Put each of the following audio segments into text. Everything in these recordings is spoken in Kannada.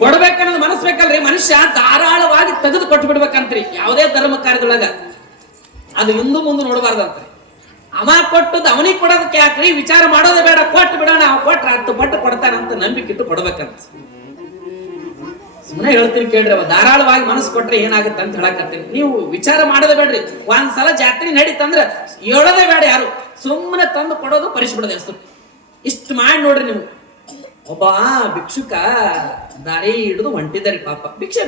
ಕೊಡ್ಬೇಕನ್ನೋದು ಮನಸ್ಸು ಬೇಕಲ್ರಿ. ಮನುಷ್ಯ ಧಾರಾಳವಾಗಿ ತೆಗೆದು ಕೊಟ್ಟು ಬಿಡ್ಬೇಕಂತ್ರಿ ಯಾವುದೇ ಧರ್ಮ ಕಾರ್ಯದೊಳಗ. ಅದು ಹಿಂದೂ ಮುಂದೆ ನೋಡಬಾರ್ದಂತ್ರಿ. ಅವ ಕೊಟ್ಟದ್ದು ಅವನಿಗೆ ಕೊಡೋದಕ್ಕೆ ಯಾಕ್ರಿ, ವಿಚಾರ ಮಾಡೋದೇ ಬೇಡ, ಕೊಟ್ಟು ಬಿಡೋಣ, ಅವ ಕೊಟ್ರ 10 ಪಟ್ಟು ಕೊಡ್ತಾನಂತ ನಂಬಿಕೆ ಇಟ್ಟು ಕೊಡ್ಬೇಕಂತ. ಸುಮ್ಮನೆ ಹೇಳ್ತೀನಿ ಕೇಳ್ರಿ, ಅವ ಧಾರಾಳವಾಗಿ ಮನಸ್ಸು ಕೊಟ್ರೆ ಏನಾಗುತ್ತೆ ಅಂತ ಹೇಳಕತ್ತೀನಿ. ನೀವು ವಿಚಾರ ಮಾಡೋದೇ ಬೇಡ್ರಿ. ಒಂದ್ಸಲ ಜಾತ್ರೆ ನಡೀತಂದ್ರ ಹೇಳೋದೇ ಬೇಡ, ಯಾರು ಸುಮ್ಮನೆ ತಂದು ಕೊಡೋದು, ಪರಿಸ್ಬಿಡೋದು ಹೆಸರು. ಇಷ್ಟು ಮಾಡಿ ನೋಡ್ರಿ ನೀವು. ಒಬ್ಬ ಭಿಕ್ಷುಕ ದಾರಿ ಹಿಡಿದು ಹೊಂಟಿದ್ದರಿ, ಪಾಪ ಭಿಕ್ಷೆ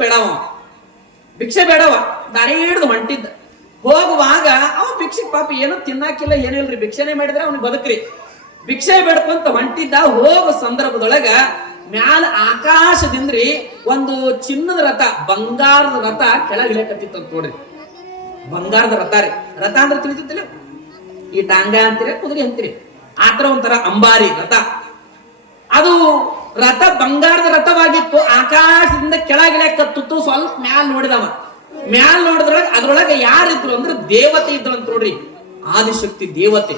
ಬೇಡವ ದಾರಿ ಹಿಡಿದು ಹೊಂಟಿದ್ದ. ಹೋಗುವಾಗ ಅವ ಭಿಕ್ಷೆ ಪಾಪ ಏನೋ ತಿನ್ನಾಕಿಲ್ಲ, ಏನಿಲ್ರಿ, ಭಿಕ್ಷೆನೆ ಮಾಡಿದ್ರೆ ಅವ್ನಿಗೆ ಬದುಕ್ರಿ. ಭಿಕ್ಷೆ ಬೇಡ್ಕೊಂತ ಹೊಂಟಿದ್ದ. ಹೋಗೋ ಸಂದರ್ಭದೊಳಗ ಮ್ಯಾಲ ಆಕಾಶದಿಂದ್ರಿ ಒಂದು ಚಿನ್ನದ ರಥ, ಬಂಗಾರದ ರಥ ಕೆಳಗಿಳಕತ್ತಿತ್ತು ಅಂತ ನೋಡ್ರಿ. ಬಂಗಾರದ ರಥ ರೀ. ರಥ ಅಂದ್ರೆ ತಿಳಿತಿಲ್ಲ, ಈ ಟಾಂಗ ಅಂತೀರಿ, ಕುದುರೆ ಅಂತೀರಿ, ಆತರ ಒಂಥರ ಅಂಬಾರಿ ರಥ. ಅದು ರಥ ಬಂಗಾರದ ರಥವಾಗಿತ್ತು. ಆಕಾಶದಿಂದ ಕೆಳಗಿಳಕತ್ತಿತ್ತು. ಸ್ವಲ್ಪ ಮ್ಯಾಲ ನೋಡಿದವ. ಮ್ಯಾಲ ನೋಡಿದ್ರೊಳಗೆ ಅದ್ರೊಳಗೆ ಯಾರಿದ್ರು ಅಂದ್ರೆ ದೇವತೆ ಇದ್ರು ಅಂತ ನೋಡ್ರಿ. ಆದಿಶಕ್ತಿ ದೇವತೆ.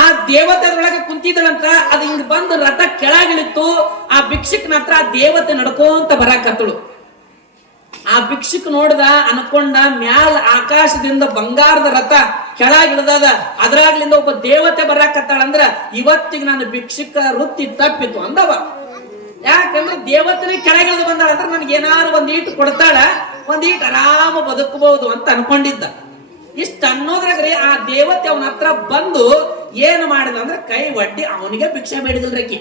ಆ ದೇವತೆ ಅದ್ರೊಳಗೆ ಕುಂತಿದ್ದಳಂತ. ಅದು ಹಿಂಗ್ ಬಂದು ರಥ ಕೆಳಗಿಳಿತು. ಆ ಭಿಕ್ಷುಕನ ಹತ್ರ ಆ ದೇವತೆ ನಡ್ಕೊಂತ ಬರಾಕತ್ತಳು. ಆ ಭಿಕ್ಷುಕ್ ನೋಡ್ದ, ಅನ್ಕೊಂಡ ಮ್ಯಾಲ ಆಕಾಶದಿಂದ ಬಂಗಾರದ ರಥ ಕೆಳಗಿಳಿದದ, ಅದ್ರಾಗ್ಲಿಂದ ಒಬ್ಬ ದೇವತೆ ಬರಾಕತ್ತಾಳಂದ್ರ ಇವತ್ತಿಗೆ ನಾನು ಭಿಕ್ಷುಕ ವೃತ್ತಿ ತಪ್ಪಿತು ಅಂದವ. ಯಾಕಂದ್ರೆ ದೇವತನೇ ಕೆಳಗಿಳಿದು ಬಂದಾಳ ಅಂದ್ರೆ ನನಗೆ ಏನಾರು ಒಂದೀಟು ಕೊಡ್ತಾಳ, ಒಂದೀಟು ಆರಾಮ ಬದುಕಬಹುದು ಅಂತ ಅನ್ಕೊಂಡಿದ್ದ. ಇಷ್ಟ ಅನ್ನೋದ್ರಾಗ್ರಿ ಆ ದೇವತೆ ಅವನ ಹತ್ರ ಬಂದು ಏನ್ ಮಾಡಿದ ಅಂದ್ರೆ ಕೈ ಒಡ್ಡಿ ಅವನಿಗೆ ಭಿಕ್ಷೆ ಬೇಡಿದಲ್ರಕಿ.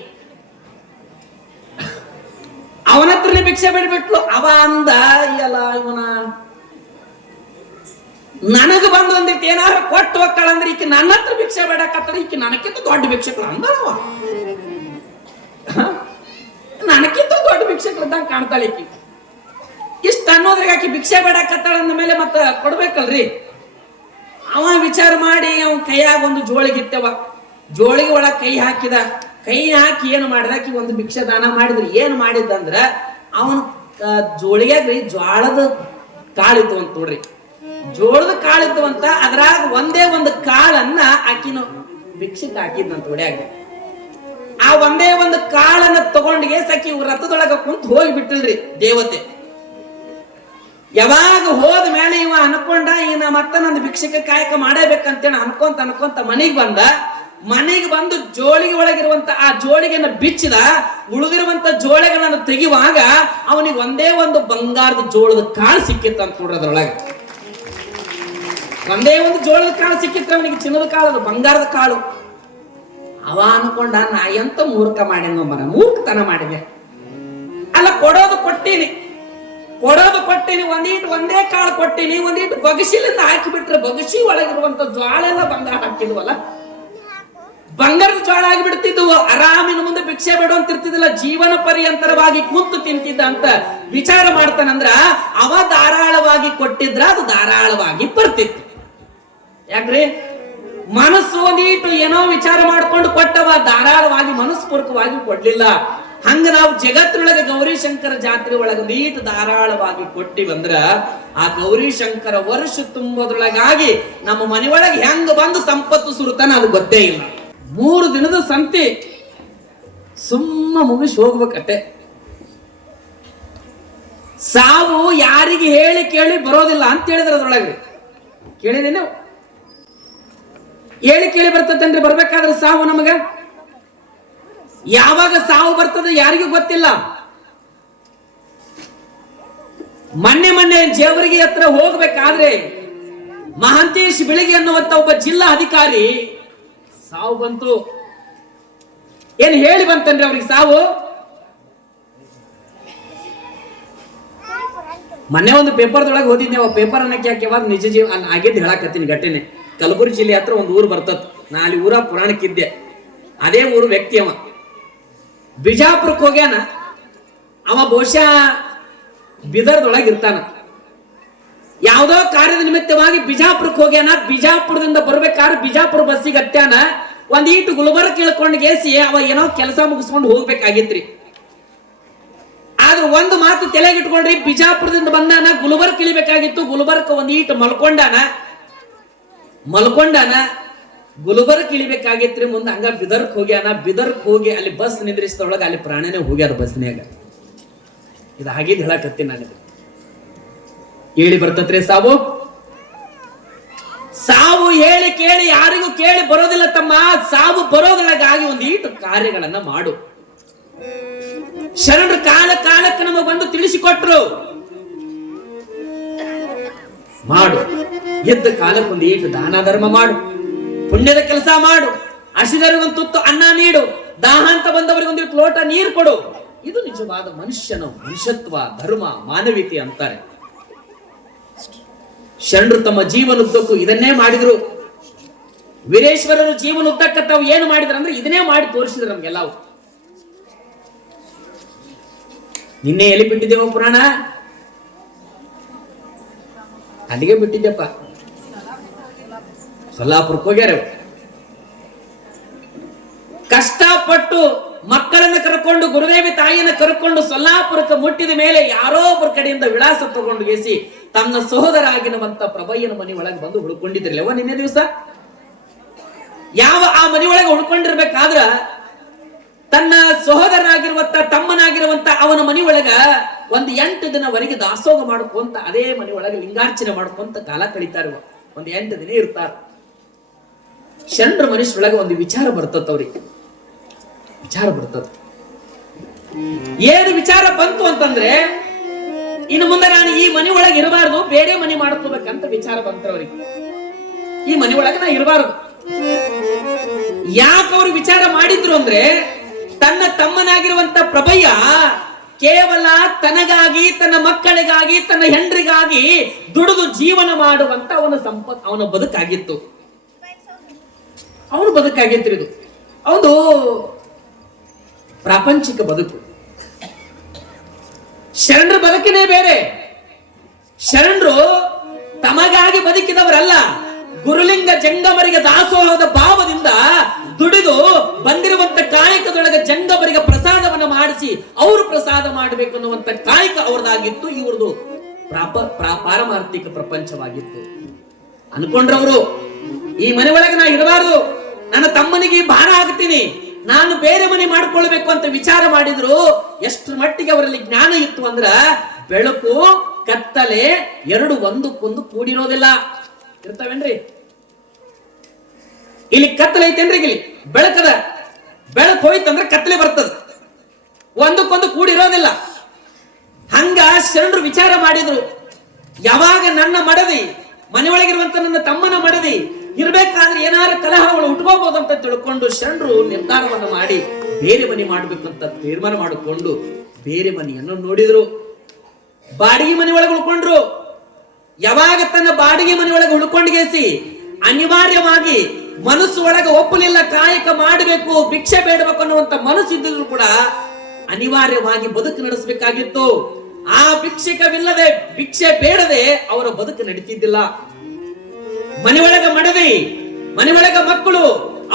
ಅವನ ಹತ್ರನೇ ಭಿಕ್ಷೆ ಬೇಡ್ಬಿಟ್ಲು. ಅವ ಅಂದ, ಅಲ್ಲ ಇವನ ನನಗ ಬಂದು ಒಂದಿಟ್ಟು ಏನಾರು ಕೊಟ್ಟು ಹೋಗ್ತಾಳಂದ್ರೆ ಈಕೆ ನನ್ನ ಹತ್ರ ಭಿಕ್ಷೆ ಬೇಡಕತ್ತಾಳ, ಈಕೆ ನನಕ್ಕಿಂತ ದೊಡ್ಡ ಭಿಕ್ಷಕಳು ಅಂದವ. ನನಕ್ಕಿಂತ ದೊಡ್ಡ ಭಿಕ್ಷಕಳಿದ್ದಂಗೆ ಕಾಣ್ತಾಳೆ ಈಕಿ. ಇಷ್ಟ ಅನ್ನೋದ್ರಿಗೆ ಆಕಿ ಭಿಕ್ಷೆ ಬೇಡಕತ್ತಾಳ ಅಂದ ಮೇಲೆ ಮತ್ತ ಕೊಡ್ಬೇಕಲ್ರಿ. ಅವ ವಿಚಾರ ಮಾಡಿ ಅವನ ಕೈಯಾಗ ಒಂದು ಜೋಳಿಗಿತ್ತವ. ಜೋಳಿಗೆ ಒಳಗೆ ಕೈ ಹಾಕಿದ. ಕೈ ಹಾಕಿ ಏನು ಮಾಡಿದ, ಆಕಿ ಒಂದು ಭಿಕ್ಷೆ ದಾನ ಮಾಡಿದ್ರು. ಏನ್ ಮಾಡಿದ್ದಂದ್ರ ಅವನ ಜೋಳಿಗ್ಯಾಗ್ರಿ ಜ್ವಾಳದ ಕಾಳಿತ್ತು ಅಂತ ನೋಡ್ರಿ. ಜೋಳದ ಕಾಳಿತ್ತು ಅಂತ ಅದ್ರಾಗ ಒಂದೇ ಒಂದು ಕಾಳನ್ನ ಆಕಿನ ಭಿಕ್ಷೆಗೆ ಹಾಕಿದ್ನಂತ ಹೊಡ್ಯಾಗ. ಆ ಒಂದೇ ಒಂದು ಕಾಳನ್ನ ತಗೊಂಡಿಗೆ ಸಖಿ ರಥದೊಳಗ ಕುಂತ ಹೋಗಿ ಬಿಟ್ಟಿಲ್ರಿ ದೇವತೆ. ಯಾವಾಗ ಹೋದ ಮೇಲೆ ಇವ ಅನ್ಕೊಂಡ, ಇನ್ನ ಮತ್ತ ನಂದು ಭಿಕ್ಷಕ ಕಾಯಕ ಮಾಡಬೇಕಂತೇಳಿ ಅನ್ಕೊಂತ ಮನೆಗೆ ಬಂದ. ಮನೆಗೆ ಬಂದು ಜೋಳಿಗೆ ಒಳಗಿರುವಂತ ಆ ಜೋಳಿಗೆನ ಬಿಚ್ಚಿದ. ಉಳಿದಿರುವಂತ ಜೋಳಿಗೆಗಳನ್ನು ತೆಗೆಯುವಾಗ ಅವನಿಗೆ ಒಂದೇ ಒಂದು ಬಂಗಾರದ ಜೋಳದ ಕಾಳು ಸಿಕ್ಕಿತ್ತು ಅಂತ ನೋಡ್ರಿ. ಅದ್ರೊಳಗೆ ಒಂದೇ ಒಂದು ಜೋಳದ ಕಾಳು ಸಿಕ್ಕಿತ್ತು ಅವನಿಗೆ, ಚಿನ್ನದ ಕಾಳು, ಅದು ಬಂಗಾರದ ಕಾಳು. ಅವ ಅನ್ಕೊಂಡ, ನಾ ಎಂತ ಮೂರ್ಖ ಮಾಡಿನ ಮರ, ಮೂರ್ಖತನ ಮಾಡಿದೆ. ಅಲ್ಲ, ಕೊಡೋದು ಕೊಟ್ಟೀನಿ, ಒಂದೇ ಕಾಳು ಕೊಟ್ಟೀನಿ, ಒಂದೀಟು ಬಗಸಿಲಿಂದ ಹಾಕಿಬಿಟ್ರೆ ಬಗಸಿ ಒಳಗಿರುವಂತ ಜ್ವಾಳ ಎಲ್ಲ ಬಂಗಾರ ಹಾಕಿದ್ವಲ್ಲ, ಬಂಗಾರದ ಜ್ವಾಳ ಆಗಿಬಿಡ್ತಿದ್ವು. ಆರಾಮಿನ ಮುಂದೆ ಭಿಕ್ಷೆ ಬೇಡುವಂತಿರ್ತಿದ್ದಿಲ್ಲ, ಜೀವನ ಪರ್ಯಂತರವಾಗಿ ಕೂತು ತಿಂತಿದ್ದ ಅಂತ ವಿಚಾರ ಮಾಡ್ತಾನಂದ್ರ ಅವ ಧಾರಾಳವಾಗಿ ಕೊಟ್ಟಿದ್ರ ಅದು ಧಾರಾಳವಾಗಿ ಬರ್ತಿತ್ತು. ಯಾಕ್ರಿ, ಮನಸ್ಸು ಒಂದೀಟು ಏನೋ ವಿಚಾರ ಮಾಡ್ಕೊಂಡು ಕೊಟ್ಟವ, ಧಾರಾಳವಾಗಿ ಮನಸ್ಪೂರ್ವಕವಾಗಿ ಕೊಡ್ಲಿಲ್ಲ. ಹಂಗ ನಾವು ಜಗತ್ತಿನೊಳಗೆ ಗೌರಿಶಂಕರ ಜಾತ್ರೆ ಒಳಗೆ ನೀಟ್ ಧಾರಾಳವಾಗಿ ಕೊಟ್ಟಿ ಬಂದ್ರ ಆ ಗೌರಿಶಂಕರ ವರ್ಷ ತುಂಬೋದ್ರೊಳಗಾಗಿ ನಮ್ಮ ಮನೆಯೊಳಗೆ ಹೆಂಗ ಬಂದು ಸಂಪತ್ತು ಸುರುತ್ತಾನ ಅದು ಗೊತ್ತೇ ಇಲ್ಲ. 3 ದಿನದ ಸಂತಿ ಸುಮ್ಮ ಮುಗಿಸಿ ಹೋಗ್ಬೇಕಟ್ಟೆ. ಸಾವು ಯಾರಿಗೆ ಹೇಳಿ ಕೇಳಿ ಬರೋದಿಲ್ಲ ಅಂತ ಹೇಳಿದ್ರೆ ಅದ್ರೊಳಗೆ ಕೇಳಿದೇನೆ, ಹೇಳಿ ಕೇಳಿ ಬರ್ತತೇನ್ರಿ. ಬರ್ಬೇಕಾದ್ರೆ ಸಾವು ನಮಗ ಯಾವಾಗ ಸಾವು ಬರ್ತದೆ ಯಾರಿಗೂ ಗೊತ್ತಿಲ್ಲ. ಮೊನ್ನೆ ಜೇವರಿಗೆ ಹತ್ರ ಹೋಗ್ಬೇಕಾದ್ರೆ ಮಹಾಂತೇಶ್ ಬೆಳಗ್ಗೆ ಅನ್ನುವಂತ ಒಬ್ಬ ಜಿಲ್ಲಾ ಅಧಿಕಾರಿ ಸಾವು ಬಂತು. ಏನ್ ಹೇಳಿ ಬಂತನ್ರಿ ಅವ್ರಿಗೆ ಸಾವು? ಮೊನ್ನೆ ಒಂದು ಪೇಪರ್ದೊಳಗೆ ಓದಿದ್ದೆ. ಪೇಪರ್ ಅನ್ನಕ್ಕೆ ಯಾಕೆ ನಿಜ ಜೀವ ಆಗಿದ್ದು ಹೇಳಕತ್ತೀನಿ ಘಟನೆ. ಕಲಬುರಗಿ ಜಿಲ್ಲೆ ಹತ್ರ ಒಂದು ಊರು ಬರ್ತದ. ನಾ ಅಲ್ಲಿ ಊರ ಪುರಾಣಕ್ಕಿದ್ದೆ. ಅದೇ ಊರು ವ್ಯಕ್ತಿ ಅವ ಬಿಜಾಪುರಕ್ಕೆ ಹೋಗ್ಯಾನ. ಅವ ಬಹುಶಃ ಬಿದರ್ದೊಳಗೆ ಇರ್ತಾನ. ಯಾವುದೋ ಕಾರ್ಯದ ನಿಮಿತ್ತವಾಗಿ ಬಿಜಾಪುರಕ್ಕೆ ಹೋಗ್ಯಾನ. ಬಿಜಾಪುರದಿಂದ ಬರ್ಬೇಕಾದ್ರೆ ಬಿಜಾಪುರ ಬಸ್ಸಿಗೆ ಹತ್ಯಾನ. ಒಂದೀಟು ಗುಲ್ಬರ್ಗ ಇಳ್ಕೊಂಡು ಗೇಸಿ ಅವ ಏನೋ ಕೆಲಸ ಮುಗಿಸ್ಕೊಂಡು ಹೋಗ್ಬೇಕಾಗಿತ್ರಿ. ಆದ್ರೆ ಒಂದು ಮಾತು ತಲೆಗಿಟ್ಕೊಂಡ್ರಿ, ಬಿಜಾಪುರದಿಂದ ಬಂದಾನ, ಗುಲ್ಬರ್ಗ ಇಳಿಬೇಕಾಗಿತ್ತು. ಗುಲ್ಬರ್ಗ ಒಂದೀಟು ಮಲ್ಕೊಂಡಾನ. ಗುಲ್ಬರ್ಗ ಇಳಿಬೇಕಾಗಿತ್ರಿ. ಮುಂದೆ ಹಂಗ ಬಿದರ್ಕ್ ಹೋಗ್ಯಾನ. ಬಿದರ್ಕ್ ಹೋಗಿ ಅಲ್ಲಿ ಬಸ್ ನಿಂದ್ರಿಸಿದೊಳಗ ಅಲ್ಲಿ ಪ್ರಾಣನೇ ಹೋಗ್ಯಾರ ಬಸ್ನ್ಯಾಗ. ಇದು ಹಾಗಿದ್ ಹೇಳಕತ್ತೀನಿ ನಾನು. ಹೇಳಿ ಬರ್ತತ್ರಿ ಸಾವು? ಸಾವು ಹೇಳಿ ಕೇಳಿ ಯಾರಿಗೂ ಕೇಳಿ ಬರೋದಿಲ್ಲ ತಮ್ಮ. ಸಾವು ಬರೋದ್ರೊಳಗಾಗಿ ಒಂದೀಟು ಕಾರ್ಯಗಳನ್ನ ಮಾಡು. ಶರಣರು ಕಾಲಕ್ಕೆ ನಮಗೆ ಬಂದು ತಿಳಿಸಿಕೊಟ್ರು, ಮಾಡು. ಎದ್ದ ಕಾಲಕ್ಕೆ ಒಂದೀಟು ದಾನ ಧರ್ಮ ಮಾಡು, ಪುಣ್ಯದ ಕೆಲಸ ಮಾಡು, ಹಸಿದವರಿಗೊಂದು ತುತ್ತು ಅನ್ನ ನೀಡು, ದಾಹ ಅಂತ ಬಂದವರಿಗೆ ಒಂದಿಟ್ಟು ಲೋಟ ನೀರು ಕೊಡು. ಇದು ನಿಜವಾದ ಮನುಷ್ಯನ ಮನುಷ್ಯತ್ವ, ಧರ್ಮ, ಮಾನವೀಯತೆ ಅಂತಾರೆ. ಶರಣರು ತಮ್ಮ ಜೀವನದುದ್ದಕ್ಕೂ ಇದನ್ನೇ ಮಾಡಿದ್ರು. ವೀರೇಶ್ವರರು ಜೀವನದುದ್ದಕ್ಕ ತಾವು ಏನು ಮಾಡಿದ್ರು ಅಂದ್ರೆ ಇದನ್ನೇ ಮಾಡಿ ತೋರಿಸಿದ್ರು ನಮ್ಗೆಲ್ಲವು. ನಿನ್ನೆ ಎಲ್ಲಿ ಬಿಟ್ಟಿದ್ದೇವ ಪುರಾಣ? ಅಲ್ಲಿಗೆ ಬಿಟ್ಟಿದ್ದೆಪ್ಪ, ಸೊಲ್ಲಾಪುರಕ್ಕೆ ಹೋಗ್ಯಾರ. ಕಷ್ಟಪಟ್ಟು ಮಕ್ಕಳನ್ನ ಕರ್ಕೊಂಡು, ಗುರುದೇವಿ ತಾಯಿಯನ್ನ ಕರ್ಕೊಂಡು ಸೊಲ್ಲಾಪುರಕ್ಕೆ ಮುಟ್ಟಿದ ಮೇಲೆ ಯಾರೋ ಒಬ್ಬರ ಕಡೆಯಿಂದ ವಿಳಾಸ ತಗೊಂಡು ಗೆಸಿ ತನ್ನ ಸಹೋದರ ಆಗಿರುವಂತ ಪ್ರಭಯ್ಯನ ಮನೆ ಒಳಗೆ ಬಂದು ಉಳ್ಕೊಂಡಿದ್ರಲ್ಲವ ನಿನ್ನೆ ದಿವಸ. ಯಾವ ಆ ಮನೆ ಒಳಗೆ ಉಳ್ಕೊಂಡಿರ್ಬೇಕಾದ್ರ ತನ್ನ ಸಹೋದರನಾಗಿರುವಂತ ತಮ್ಮನಾಗಿರುವಂತ ಅವನ ಮನೆ ಒಳಗ ಒಂದ್ 8 ದಿನವರೆಗೆ ದಾಸೋಹ ಮಾಡ್ಕೊಂತ ಅದೇ ಮನೆ ಒಳಗೆ ಲಿಂಗಾರ್ಚನೆ ಮಾಡ್ಕೊಂತ ಕಾಲ ಕಳೀತಾರ. ಒಂದ್ 8 ದಿನ ಇರ್ತಾರ. ಶರಣರ ಮನುಷ್ಯರೊಳಗೆ ಒಂದು ವಿಚಾರ ಬರ್ತವ್ರಿಗೆ, ವಿಚಾರ ಬರ್ತದ. ಏನು ವಿಚಾರ ಬಂತು ಅಂತಂದ್ರೆ, ಇನ್ನು ಮುಂದೆ ನಾನು ಈ ಮನೆ ಒಳಗೆ ಇರಬಾರ್ದು, ಬೇರೆ ಮನೆ ಮಾಡ್ಕೋಬೇಕಂತ ವಿಚಾರ ಬಂತವ್ರಿಗೆ. ಈ ಮನೆ ಒಳಗೆ ನಾ ಇರಬಾರ್ದು. ಯಾಕೆ ಅವ್ರು ವಿಚಾರ ಮಾಡಿದ್ರು ಅಂದ್ರೆ, ತನ್ನ ತಮ್ಮನಾಗಿರುವಂತ ಪ್ರಭಯ್ಯ ಕೇವಲ ತನಗಾಗಿ, ತನ್ನ ಮಕ್ಕಳಿಗಾಗಿ, ತನ್ನ ಹೆಂಡ್ರಿಗಾಗಿ ದುಡಿದು ಜೀವನ ಮಾಡುವಂತ ಅವನ ಬದುಕಾಗಿತ್ತು. ಅವನು ಬದುಕಾಗಿತ್ತು. ಇದು ಅವನು ಪ್ರಾಪಂಚಿಕ ಬದುಕು. ಶರಣರ ಬದುಕಿನೇ ಬೇರೆ. ಶರಣರು ತಮಗಾಗಿ ಬದುಕಿದವರಲ್ಲ, ಗುರುಲಿಂಗ ಜಂಗಮರಿಗೆ ದಾಸೋಹದ ಭಾವದಿಂದ ದುಡಿದು ಬಂದಿರುವಂತ ಕಾಯಕದೊಳಗೆ ಜಂಗಮರಿಗೆ ಪ್ರಸಾದವನ್ನು ಮಾಡಿಸಿ ಅವರು ಪ್ರಸಾದ ಮಾಡಬೇಕು ಅನ್ನುವಂತ ಕಾಯಕ ಅವ್ರದಾಗಿತ್ತು. ಇವ್ರದು ಪಾರಮಾರ್ಥಿಕ ಪ್ರಪಂಚವಾಗಿತ್ತು. ಅನ್ಕೊಂಡ್ರವರು ಈ ಮನೆ ಒಳಗೆ ನಾ ಇರಬಾರ್ದು, ನನ್ನ ತಮ್ಮನಿಗೆ ಭಾರ ಆಗ್ತೀನಿ, ನಾನು ಬೇರೆ ಮನೆ ಮಾಡ್ಕೊಳ್ಬೇಕು ಅಂತ ವಿಚಾರ ಮಾಡಿದ್ರು. ಎಷ್ಟು ಮಟ್ಟಿಗೆ ಅವರಲ್ಲಿ ಜ್ಞಾನ ಇತ್ತು ಅಂದ್ರ, ಬೆಳಕು ಕತ್ತಲೆ ಎರಡು ಒಂದಕ್ಕೊಂದು ಕೂಡಿರೋದಿಲ್ಲ. ಇರ್ತಾವೇನ್ರಿ? ಇಲ್ಲಿ ಕತ್ತಲೆ ಐತೇನ್ರಿ? ಇಲ್ಲಿ ಬೆಳಕದ. ಬೆಳಕು ಹೋಯ್ತಂದ್ರೆ ಕತ್ತಲೆ ಬರ್ತದ, ಒಂದಕ್ಕೊಂದು ಕೂಡಿರೋದಿಲ್ಲ. ಹಂಗ ಶರಣರು ವಿಚಾರ ಮಾಡಿದ್ರು. ಯಾವಾಗ ನನ್ನ ಮಡದಿ, ಮನೆಯೊಳಗಿರುವಂತ ನನ್ನ ತಮ್ಮನ ಮಡದಿ ಇರ್ಬೇಕಾದ್ರೆ ಏನಾದ್ರು ಕಲಹಗಳು ಉಟ್ಕೋಬಹುದು ಅಂತ ತಿಳ್ಕೊಂಡು ಶರಣರು ನಿರ್ಧಾರವನ್ನು ಮಾಡಿ ಬೇರೆ ಮನೆ ಮಾಡ್ಬೇಕಂತ ತೀರ್ಮಾನ ಮಾಡಿಕೊಂಡು ಬೇರೆ ಮನೆಯನ್ನು ನೋಡಿದ್ರು. ಬಾಡಿಗೆ ಮನೆ ಒಳಗೆ ಉಳ್ಕೊಂಡ್ರು. ಯಾವಾಗ ತನ್ನ ಬಾಡಿಗೆ ಮನೆ ಒಳಗೆ ಉಳ್ಕೊಂಡ್ಗೇಸಿ ಅನಿವಾರ್ಯವಾಗಿ ಮನಸ್ಸು ಒಳಗೆ ಒಪ್ಪಲಿಲ್ಲ, ಕಾಯಕ ಮಾಡಬೇಕು, ಭಿಕ್ಷೆ ಬೇಡಬೇಕು ಅನ್ನುವಂತ ಮನಸ್ಸು ಇದ್ದಿದ್ರು ಕೂಡ ಅನಿವಾರ್ಯವಾಗಿ ಬದುಕು ನಡೆಸಬೇಕಾಗಿತ್ತು. ಆ ಭಿಕ್ಷಕವಿಲ್ಲದೆ, ಭಿಕ್ಷೆ ಬೇಡದೆ ಅವರ ಬದುಕು ನಡೀತಿದ್ದಿಲ್ಲ. ಮನೆಯೊಳಗ ಮಡದಿ, ಮನೆಯೊಳಗ ಮಕ್ಕಳು,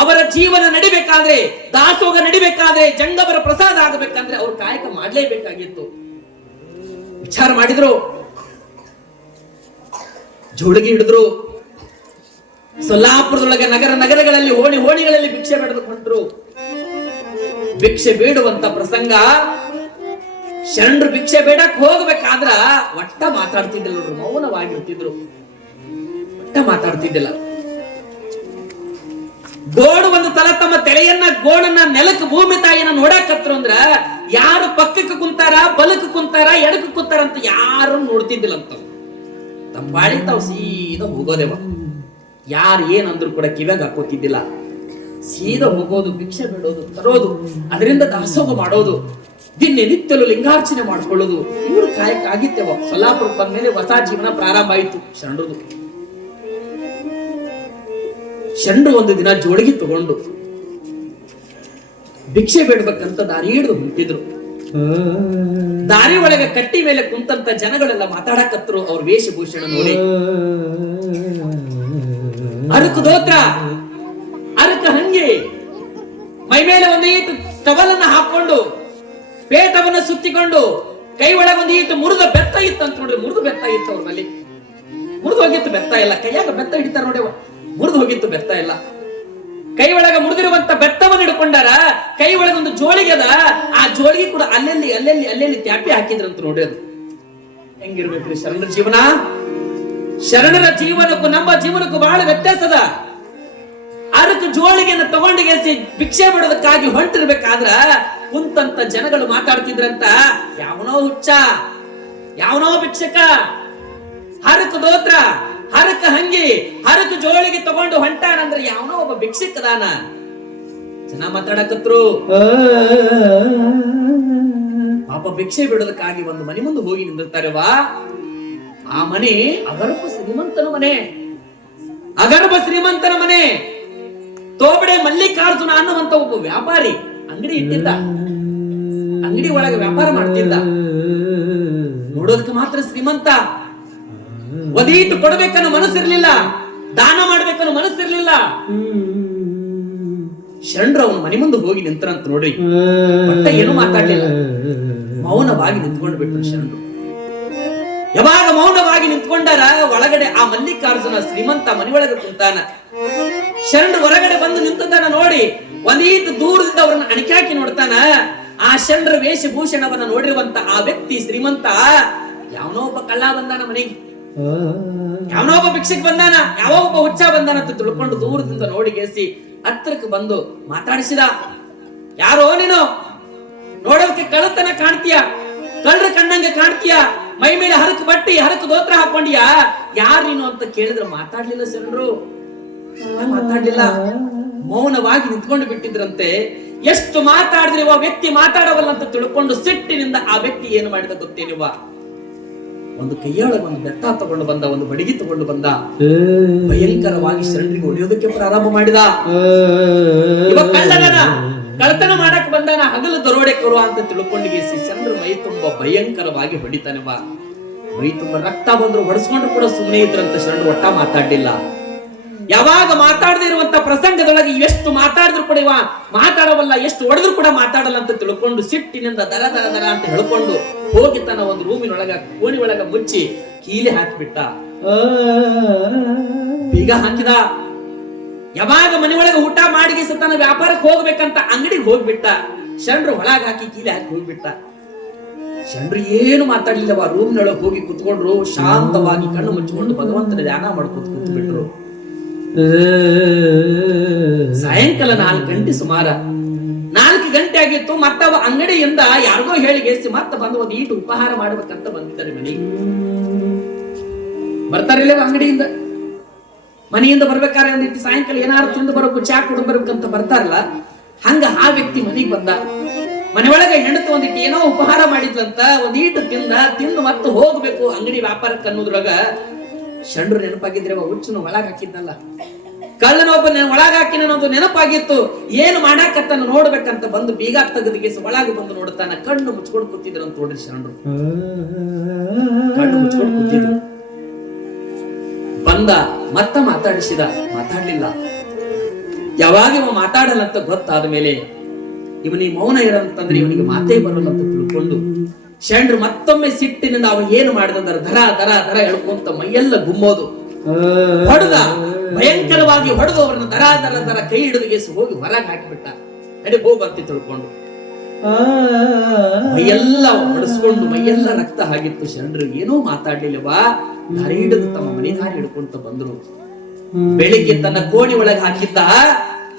ಅವರ ಜೀವನ ನಡಿಬೇಕಾದ್ರೆ, ದಾಸೋಹ ನಡಿಬೇಕಾದ್ರೆ, ಜಂಗಮರ ಪ್ರಸಾದ ಆಗಬೇಕಂದ್ರೆ ಅವ್ರು ಕಾಯಕ ಮಾಡ್ಲೇಬೇಕಾಗಿತ್ತು. ವಿಚಾರ ಮಾಡಿದ್ರು, ಜೋಳಿಗೆ ಹಿಡಿದ್ರು. ಸೊಲ್ಲಾಪುರದೊಳಗೆ ನಗರಗಳಲ್ಲಿ ಓಣಿಗಳಲ್ಲಿ ಭಿಕ್ಷೆ ಬೇಡದುಕೊಂಡ್ರು. ಭಿಕ್ಷೆ ಬೇಡುವಂತ ಪ್ರಸಂಗ. ಶರಣರು ಭಿಕ್ಷೆ ಬೇಡಕ್ ಹೋಗ್ಬೇಕಾದ್ರ ಒಟ್ಟ ಮಾತಾಡ್ತಿದ್ದಿಲ್ಲ, ಮೌನವಾಗಿರ್ತಿದ್ರು, ಒಟ್ಟ ಮಾತಾಡ್ತಿದ್ದಿಲ್ಲ. ಗೋಡು ಒಂದು ಸಲ ತಮ್ಮ ತಲೆಯನ್ನ, ಗೋಡನ್ನ ನೆಲಕ್ಕೆ ಭೂಮಿ ತಾಯಿಯನ್ನ ನೋಡಾಕತ್ರು ಅಂದ್ರ ಯಾರು ಪಕ್ಕಕ್ಕೆ ಕುಂತಾರ, ಬಲಕ್ಕೆ ಕುಂತಾರ, ಎಡಕ್ಕೆ ಕುಂತಾರ ಅಂತ ಯಾರು ನೋಡ್ತಿದ್ದಿಲ್ಲ ಅಂತ. ತಮ್ಮ ಬಾಳಿ ತಾವು ಸೀದಾ ಹೋಗೋದೇವ. ಯಾರು ಏನಂದ್ರು ಕೂಡ ಕಿವ್ಯಾಗ ಹಾಕೋತಿದ್ದಿಲ್ಲ. ಸೀದಾ ಹೋಗೋದು, ಭಿಕ್ಷೆ ಬಿಡೋದು, ತರೋದು, ಅದರಿಂದ ದಾಸೋಹ ಮಾಡೋದು, ದಿನನಿತ್ಯಲು ಲಿಂಗಾರ್ಚನೆ ಮಾಡ್ಕೊಳ್ಳೋದು, ಇವರು ಕಾಯಕ ಆಗಿತ್ತೇವ. ಸೊಲ್ಲಾಪುರ ಬಂದ್ಮೇಲೆ ಹೊಸ ಜೀವನ ಪ್ರಾರಂಭ ಆಯಿತು ಶರಣರದು. ಶರಣರು ಒಂದು ದಿನ ಜೋಳಿಗೆ ತಗೊಂಡು ಭಿಕ್ಷೆ ಬೇಡ್ಬೇಕಂತ ದಾರಿ ಹಿಡಿದು ಹೊಂಟಿದ್ರು. ದಾರಿ ಒಳಗೆ ಕಟ್ಟಿ ಮೇಲೆ ಕುಂತಂತ ಜನಗಳೆಲ್ಲ ಮಾತಾಡಕತ್ರು ಅವ್ರ ವೇಷಭೂಷಣ ನೋಡಿ. ಅರಕು ದೋತ್ರ, ಅರಕ ಹಂಗೆ, ಮೈ ಮೇಲೆ ಒಂದು ಈಟು ಟವಲನ್ನ ಹಾಕೊಂಡು, ಪೇಟವನ್ನ ಸುತ್ತಿಕೊಂಡು, ಕೈ ಒಳಗೆ ಒಂದು ಈಟು ಮುರಿದ ಬೆತ್ತ ಇತ್ತಂತ ನೋಡ್ರಿ. ಮುರಿದು ಬೆತ್ತ ಇತ್ತು ಅವ್ರ ಮೇಲೆ. ಮುರಿದು ಹೋಗಿತ್ತು ಬೆತ್ತ ಇಲ್ಲ, ಕೈಯಾಗ ಬೆತ್ತ ಹಿಡಿತಾರ ನೋಡಿ, ಮುರಿದು ಹೋಗಿತ್ತು ಬೆತ್ತ ಇಲ್ಲ. ಕೈ ಒಳಗ ಮುರಿದಿರುವಂತ ಬೆತ್ತವನ್ನು ಹಿಡ್ಕೊಂಡಾರ. ಕೈ ಒಳಗೊಂದು ಜೋಳಿಗೆ ಅದ, ಆ ಜೋಳಿಗೆ ಕೂಡ ಅಲ್ಲೆಲ್ಲಿ ತ್ಯಾಪಿ ಹಾಕಿದ್ರಂತ ನೋಡ್ರಿ. ಅದು ಹೆಂಗಿರ್ಬೇಕ್ರಿ ಶರಣರ ಜೀವನ? ಶರಣರ ಜೀವನಕ್ಕೂ ನಮ್ಮ ಜೀವನಕ್ಕೂ ಬಹಳ ವ್ಯತ್ಯಾಸದ. ಅದಕ್ಕೆ ಜೋಳಿಗೆಯನ್ನು ತಗೊಂಡಿಗೆಸಿ ಭಿಕ್ಷೆ ಬಿಡೋದಕ್ಕಾಗಿ ಹೊಂಟಿರ್ಬೇಕಾದ್ರ ಕುಂತಂತ ಜನಗಳು ಮಾತಾಡ್ತಿದ್ರಂತ, ಯಾವನೋ ಹುಚ್ಚ, ಯಾವನೋ ಭಿಕ್ಷಕ, ಹರಕ ದೋತ್ರ, ಹರಕ ಹಂಗಿ, ಹರಕ ಜೋಳಿಗೆ ತಗೊಂಡು ಹೊಂಟಾನಂದ್ರೆ ಯಾವನೋ ಒಬ್ಬ ಭಿಕ್ಷಕದಾನ. ಜನ ಮಾತಾಡಕತ್ರು. ಪಾಪ ಭಿಕ್ಷೆ ಬಿಡೋದಕ್ಕಾಗಿ ಒಂದು ಮನೆ ಮುಂದೆ ಹೋಗಿ ನಿಂದಿರ್ತಾರವಾ. ಆ ಮನೆ ಅಗರ್ಭ ಶ್ರೀಮಂತನ ಮನೆ, ಅಗರ್ಭ ಶ್ರೀಮಂತನ ಮನೆ. ತೋಬಡೆ ಮಲ್ಲಿಕಾರ್ಜುನ ಅನ್ನುವಂತ ಒಬ್ಬ ವ್ಯಾಪಾರಿ ಅಂಗಡಿ ಇಟ್ಟಿದ್ದ, ಅಂಗಡಿ ಒಳಗೆ ವ್ಯಾಪಾರ ಮಾಡ್ತಿದ್ದ. ನೋಡೋದಕ್ಕೆ ಮಾತ್ರ ಶ್ರೀಮಂತ. ಒದೀಟು ಕೊಡಬೇಕನ್ನೋ ಮನಸ್ಸಿರ್ಲಿಲ್ಲ, ದಾನ ಮಾಡ್ಬೇಕನ್ನೋ ಮನಸ್ಸಿರ್ಲಿಲ್ಲ. ಶರಣರು ಅವನ ಮನೆ ಮುಂದೆ ಹೋಗಿ ನಿಂತರಂತ ನೋಡ್ರಿ. ಒಟ್ಟ ಏನು ಮಾತಾಡ್ಲಿಲ್ಲ, ಮೌನವಾಗಿ ನಿಂತ್ಕೊಂಡು ಬಿಟ್ರು ಶರಣರು. ಯಾವಾಗ ಮೌನವಾಗಿ ನಿಂತ್ಕೊಂಡಾರ, ಒಳಗಡೆ ಆ ಮಲ್ಲಿಕಾರ್ಜುನ ಶ್ರೀಮಂತ ಮನೆಯೊಳಗೆ ಕುಂತಾನ. ಶರಣರು ಹೊರಗಡೆ ಬಂದು ನಿಂತದನ್ನ ನೋಡಿ ಒಂದೀಟು ದೂರದಿಂದ ಅವ್ರನ್ನ ಅಣಿಕಾಕಿ ನೋಡ್ತಾನ. ಆ ಶರಣರ ವೇಷಭೂಷಣವನ್ನ ನೋಡಿರುವಂತ ಆ ವ್ಯಕ್ತಿ ಶ್ರೀಮಂತ, ಯಾವನೋ ಒಬ್ಬ ಕಳ್ಳ ಬಂದಾನ ಮನೆಗೆ, ಯಾವನೋ ಒಬ್ಬ ಭಿಕ್ಷಕ್ ಬಂದಾನ, ಯಾವ ಒಬ್ಬ ಹುಚ್ಚ ಬಂದಾನ ಅಂತ ತಿಳ್ಕೊಂಡು ದೂರದಿಂದ ನೋಡಿಗೆಸಿ ಹತ್ರಕ್ಕೆ ಬಂದು ಮಾತಾಡಿಸಿದ. ಯಾರೋ ನೀನು? ನೋಡೋದಕ್ಕೆ ಕಳ್ಳತನ ಕಾಣ್ತೀಯ, ಕಳ್ರ ಕಣ್ಣಂಗೆ ಕಾಣ್ತೀಯ, ಮೈ ಮೇಲೆ ಹರಕು ಬಟ್ಟಿ ಹರಕು ದೋತ್ರ ಹಾಕೊಂಡಿಯಾ, ಯಾರು ನೀನು ಅಂತ ಕೇಳಿದ್ರೆ ಮಾತಾಡ್ಲಿಲ್ಲ ಶರಣರು. ಮಾತಾಡ್ಲಿಲ್ಲ, ಮೌನವಾಗಿ ನಿಂತ್ಕೊಂಡು ಬಿಟ್ಟಿದ್ರಂತೆ. ಎಷ್ಟು ಮಾತಾಡಿದ್ರೆ ಆ ವ್ಯಕ್ತಿ ಮಾತಾಡವಲ್ಲ ಅಂತ ತಿಳ್ಕೊಂಡು ಸಿಟ್ಟಿನಿಂದ ಆ ವ್ಯಕ್ತಿ ಏನು ಮಾಡಿದ ಗೊತ್ತೇನಿವ? ಒಂದು ಕೈಯೊಳಗೆ ಒಂದು ಬೆತ್ತ ತಗೊಂಡು ಬಂದ, ಒಂದು ಬಡಿಗೆ ತಗೊಂಡು ಬಂದ, ಭಯಂಕರವಾಗಿ ಶರಣರಿಗೆ ಹೊಡೆಯೋದಕ್ಕೆ ಪ್ರಾರಂಭ ಮಾಡಿದ. ಇವ ಕಳ್ಳನ ಕಳ್ಳತನ ಮಾಡಕ್ ಬಂದಾನ, ಹಗಲು ದರೋಡೆ ಕೊರುವ ಅಂತ ತಿಳ್ಕೊಂಡಿಗೆ ಶರಣರು ಮೈ ತುಂಬಾ ಭಯಂಕರವಾಗಿ ಹೊಡಿತಾನೆವ. ಮೈ ತುಂಬಾ ರಕ್ತ ಬಂದ್ರು ಹೊಡೆಸ್ಕೊಂಡ್ರು ಕೂಡ ಸುಮ್ಮನೆ ಇದ್ರಂತ ಶರಣರು ಒಟ್ಟ ಮಾತಾಡ್ಲಿಲ್ಲ. ಯಾವಾಗ ಮಾತಾಡದೇ ಇರುವಂತ ಪ್ರಸಂಗದೊಳಗೆ ಎಷ್ಟು ಮಾತಾಡಿದ್ರು ಕೂಡ ಇವ ಮಾತಾಡವಲ್ಲ, ಎಷ್ಟು ಹೊಡೆದ್ರು ಕೂಡ ಮಾತಾಡಲ್ಲ ಅಂತ ತಿಳ್ಕೊಂಡು ಸಿಟ್ಟಿನಿಂದ ದರ ದರ ದರ ಅಂತ ಹೇಳ್ಕೊಂಡು ಹೋಗಿ ತನ್ನ ಒಂದು ರೂಮಿನೊಳಗ ಕೋಣಿ ಒಳಗ ಮುಚ್ಚಿ ಕೀಲೆ ಹಾಕಿಬಿಟ್ಟ, ಬೀಗ ಹಾಕಿದ. ಯಾವಾಗ ಮನೆಯೊಳಗೆ ಊಟ ಮಾಡಿ ತನ್ನ ವ್ಯಾಪಾರಕ್ಕೆ ಹೋಗ್ಬೇಕಂತ ಅಂಗಡಿಗೆ ಹೋಗ್ಬಿಟ್ಟ. ಶರಣರು ಒಳಗ ಹಾಕಿ ಕೀಲೆ ಹಾಕಿ ಹೋಗ್ಬಿಟ್ಟ. ಶರಣರು ಏನು ಮಾತಾಡ್ಲಿಲ್ಲವ, ರೂಮ್ನೊಳಗೆ ಹೋಗಿ ಕುತ್ಕೊಂಡ್ರು, ಶಾಂತವಾಗಿ ಕಣ್ಣು ಮುಚ್ಚಿಕೊಂಡು ಭಗವಂತನ ಧ್ಯಾನ ಮಾಡ್ಕೊತ ಕೂತ್ ಬಿಟ್ರು. ಸಾಯಂಕಾಲ 4 ಗಂಟೆ ಸುಮಾರ, 4 ಗಂಟೆ ಆಗಿತ್ತು. ಮತ್ತವ ಅಂಗಡಿಯಿಂದ ಯಾರಿಗೋ ಹೇಳಿಗೆಸಿ ಮತ್ತೆ ಬಂದು ಒಂದು ಈಟು ಉಪಹಾರ ಮಾಡ್ಬೇಕಂತ ಬಂದಿದ್ದಾರೆ ಮನೆಗೆ. ಬರ್ತಾರಿಲ್ಲ ಅಂಗಡಿಯಿಂದ, ಮನೆಯಿಂದ ಬರ್ಬೇಕಾದ್ರೆ ಒಂದಿಟ್ಟು ಸಾಯಂಕಾಲ ಏನಾದ್ರು ತಿಂದು ಬರಬೇಕು, ಚಾ ಕುಡಿದು ಬರ್ಬೇಕಂತ ಬರ್ತಾರಲ್ಲ, ಹಂಗ ಆ ವ್ಯಕ್ತಿ ಮನೆಗೆ ಬಂದ. ಮನೆಯೊಳಗೆ ಹೆಂಡತು ಒಂದಿಟ್ಟು ಏನೋ ಉಪಹಾರ ಮಾಡಿದ್ಲಂತ, ಒಂದೀಟು ತಿಂದು ಮತ್ತೆ ಹೋಗ್ಬೇಕು ಅಂಗಡಿ ವ್ಯಾಪಾರಕ್ಕೆ ಅನ್ನೋದ್ರೊಳಗ ಶರಣರು ನೆನಪಾಗಿದ್ರೆ ಹುಚ್ಚನು ಒಳಗ ಹಾಕಿದ್ನಲ್ಲ, ಕಳ್ಳನೊಬ್ಬ ಒಳಗ ಹಾಕಿನ ಅನ್ನೋದು ನೆನಪಾಗಿತ್ತು. ಏನು ಮಾಡಾಕತ್ತನ್ನ ನೋಡ್ಬೇಕಂತ ಬಂದು ಬೀಗ ತೆಗೆದಿಗೆ ಒಳಗೆ ಬಂದು ನೋಡ್ತಾನ. ಕಣ್ಣು ಮುಚ್ಕೊಂಡು ಕೂತಿದ್ರು ಅಂತ ನೋಡ್ರಿ ಶರಣರು, ಕಣ್ಣು ಮುಚ್ಕೊಂಡು ಕೂತಿದ್ರು. ಬಂದ ಮತ್ತ ಮಾತಾಡಿಸಿದ, ಮಾತಾಡ್ಲಿಲ್ಲ. ಯಾವಾಗ ಇವ ಮಾತಾಡಲ್ಲ ಅಂತ ಗೊತ್ತಾದ ಮೇಲೆ ಇವನಿಗೆ ಮೌನ ಇರಂತಂದ್ರೆ ಇವನಿಗೆ ಮಾತೇ ಬರಲ್ಲ ಅಂತ ತಿಳ್ಕೊಂಡು ಶರಣರು ಮತ್ತೊಮ್ಮೆ ಸಿಟ್ಟಿನಿಂದ ಅವ ಏನು ಮಾಡಿದಂದ್ರೆ ದರ ದರ ದರ ಎಳ್ಕೊಂತ ಮೈಯೆಲ್ಲ ಗುಮ್ಮೋದು, ಹೊಡೆದ, ಭಯಂಕರವಾಗಿ ಹೊಡೆದು ಅವರನ್ನ ದರ ದರ ದರ ಕೈ ಹಿಡಿದು ಹೋಗಿ ಹೊರಗೆ ಹಾಕಿಬಿಟ್ಟ. ನಡಿ ಹೋಗಂತ ತಿಳ್ಕೊಂಡು ಮೈಯೆಲ್ಲ ಹೊಡೆಸ್ಕೊಂಡು ಮೈಯೆಲ್ಲ ರಕ್ತ ಆಗಿತ್ತು. ಶರಣರು ಏನೂ ಮಾತಾಡ್ಲಿಲ್ಲವಾ, ದಾರಿ ಹಿಡಿದು ತಮ್ಮ ಮನೆ ದಾರಿ ಹಿಡ್ಕೊಂತ ಬಂದ್ರು. ಬೆಳಿಗ್ಗೆ ತನ್ನ ಕೋಣಿ ಒಳಗೆ ಹಾಕಿದ್ದ.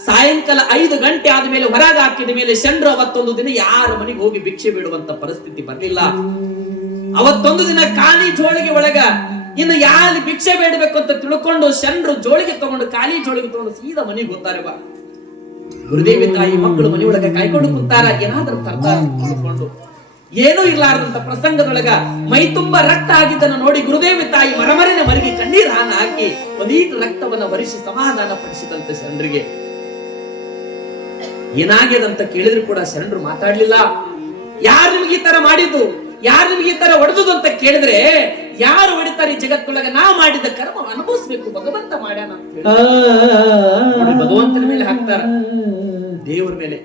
ಸಾಯಂಕಾಲ 5 ಗಂಟೆ ಆದ್ಮೇಲೆ ಹೊರಗೆ ಹಾಕಿದ ಮೇಲೆ ಶರಣರು ಅವತ್ತೊಂದು ದಿನ ಯಾರ ಮನೆಗೆ ಹೋಗಿ ಭಿಕ್ಷೆ ಬಿಡುವಂತ ಪರಿಸ್ಥಿತಿ ಬರಲಿಲ್ಲ. ಅವತ್ತೊಂದು ದಿನ ಖಾಲಿ ಜೋಳಿಗೆ ಒಳಗ ಇನ್ನು ಯಾರು ಭಿಕ್ಷೆ ಬೇಡಬೇಕು ಅಂತ ತಿಳ್ಕೊಂಡು ಶರಣರು ಜೋಳಿಗೆ ತಗೊಂಡು, ಖಾಲಿ ಜೋಳಿಗೆ ತಗೊಂಡು ಸೀದಾ ಮನೆಗೆ ಹೋಗ್ತಾರೆ. ಗುರುದೇವಿ ತಾಯಿ ಮಕ್ಕಳು ಮನೆಯೊಳಗೆ ಕಾಯ್ಕೊಂಡು ಕುಂತಾರ, ಏನಾದ್ರೂ ತರ್ತಾರ ತಿಳ್ಕೊಂಡು. ಏನೂ ಇರ್ಲಾರ್ದಂತ ಪ್ರಸಂಗದೊಳಗ ಮೈ ತುಂಬಾ ರಕ್ತ ಆಗಿದ್ದನ್ನು ನೋಡಿ ಗುರುದೇವಿ ತಾಯಿ ಮರಮರಿನ ಮರಿಗೆ ಕಣ್ಣೀರ್ ಹಾನ ಹಾಕಿ ಒಂದೀಟು ರಕ್ತವನ್ನ ವರಿಸಿ ಸಮಾಧಾನ ಪಡಿಸಿದಂತೆ ಶರಣರಿಗೆ. ಏನಾಗ್ಯದಂತ ಕೇಳಿದ್ರು ಕೂಡ ಶರಣರು ಮಾತಾಡ್ಲಿಲ್ಲ. ಯಾರು ನಿಮ್ಗೆ ಈ ತರ ಮಾಡಿದ್ದು, ಯಾರು ನಿಮ್ಗೆ ಈ ತರ ಹೊಡೆದುದು ಅಂತ ಕೇಳಿದ್ರೆ, ಯಾರು ಹೊಡಿತಾರೆ ಈ ಜಗತ್ತೊಳಗ? ನಾ ಮಾಡಿದ ಕರ್ಮ ಅನುಭವಿಸ್ಬೇಕು, ಭಗವಂತ ಮಾಡ್ಯಾನ ಅಂತ ಹೇಳಿ ಭಗವಂತನ ಮೇಲೆ ಹಾಕ್ತಾರ, ದೇವರ ಮೇಲೆ.